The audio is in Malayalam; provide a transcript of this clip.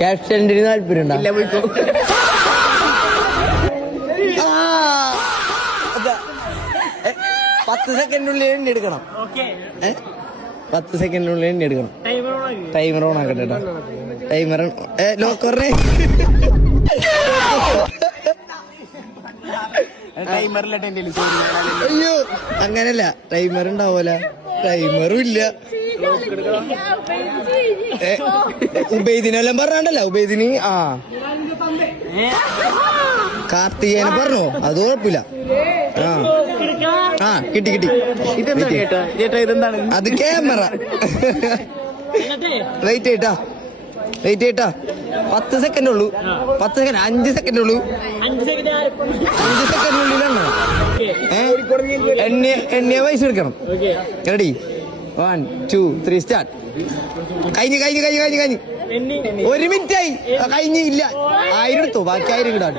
ക്യാപ്റ്റന് താല്പര്യം ഉണ്ടോ? 10 സെക്കൻഡിനുള്ളിൽ എണ്ണി എടുക്കണം. 10 സെക്കൻഡിനുള്ളിൽ എണ്ണി എടുക്കണം. ടൈമർ ഓൺ ആക്കട്ടെ കേട്ടോ. ടൈമർ ലോക്കറിനെ അയ്യോ അങ്ങനല്ല, ടൈമർ ഉണ്ടാവൂല. ടൈമറും ഇല്ല. ഉബൈദിനെല്ലാം പറഞ്ഞാണ്ടല്ല. ഉബൈദിന് കാർത്തികേനെ പറഞ്ഞോ, അത് കുഴപ്പമില്ല. കിട്ടി. അത് ക്യാമറ. വെയിറ്റ് ചെയ്യട്ടാ 10 സെക്കൻഡ് ഉള്ളൂ. 10 സെക്കൻഡ് 5 സെക്കൻഡ് ഉള്ളൂ. 5 സെക്കൻഡിനുള്ളിലാണോ എണ്ണിയ പൈസ എടുക്കണം. Ready 1 2 3 start. കഴിഞ്ഞു 1 മിനിറ്റ് ആയി. കഴിഞ്ഞില്ല. 1000 എടുത്തോ, ബാക്കി 1000 കിട്ടാൻ.